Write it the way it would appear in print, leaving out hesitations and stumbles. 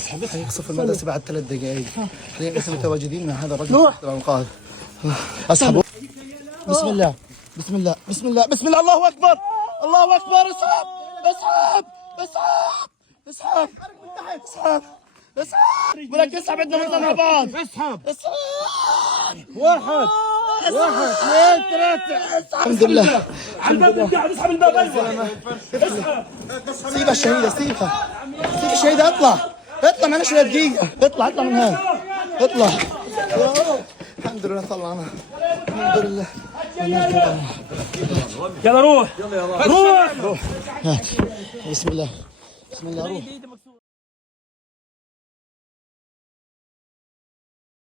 حيقصف المدرسة بعد 3 دقائق. حاليا نحن متواجدين مع هذا الرجل الأنقاذ. أسحبوا. بسم الله بسم الله بسم الله بسم الله. الله أكبر الله أكبر. اسحب اسحب اسحب اسحب اسحب اسحب. ولك اسحب. عندنا نطلع مع بعض. اسحب اسحب. 1 2 3. الحمد لله. على الباب قاعد اسحب الباب. ايوه سيبها الشهيدة سيبها. سيب الشهيدة. اطلع معنا شوية دقيقة. اطلع من هون. اطلع. الحمد لله طلعنا. الحمد لله. يلا روح روح. هات. بسم الله بسم الله. روح.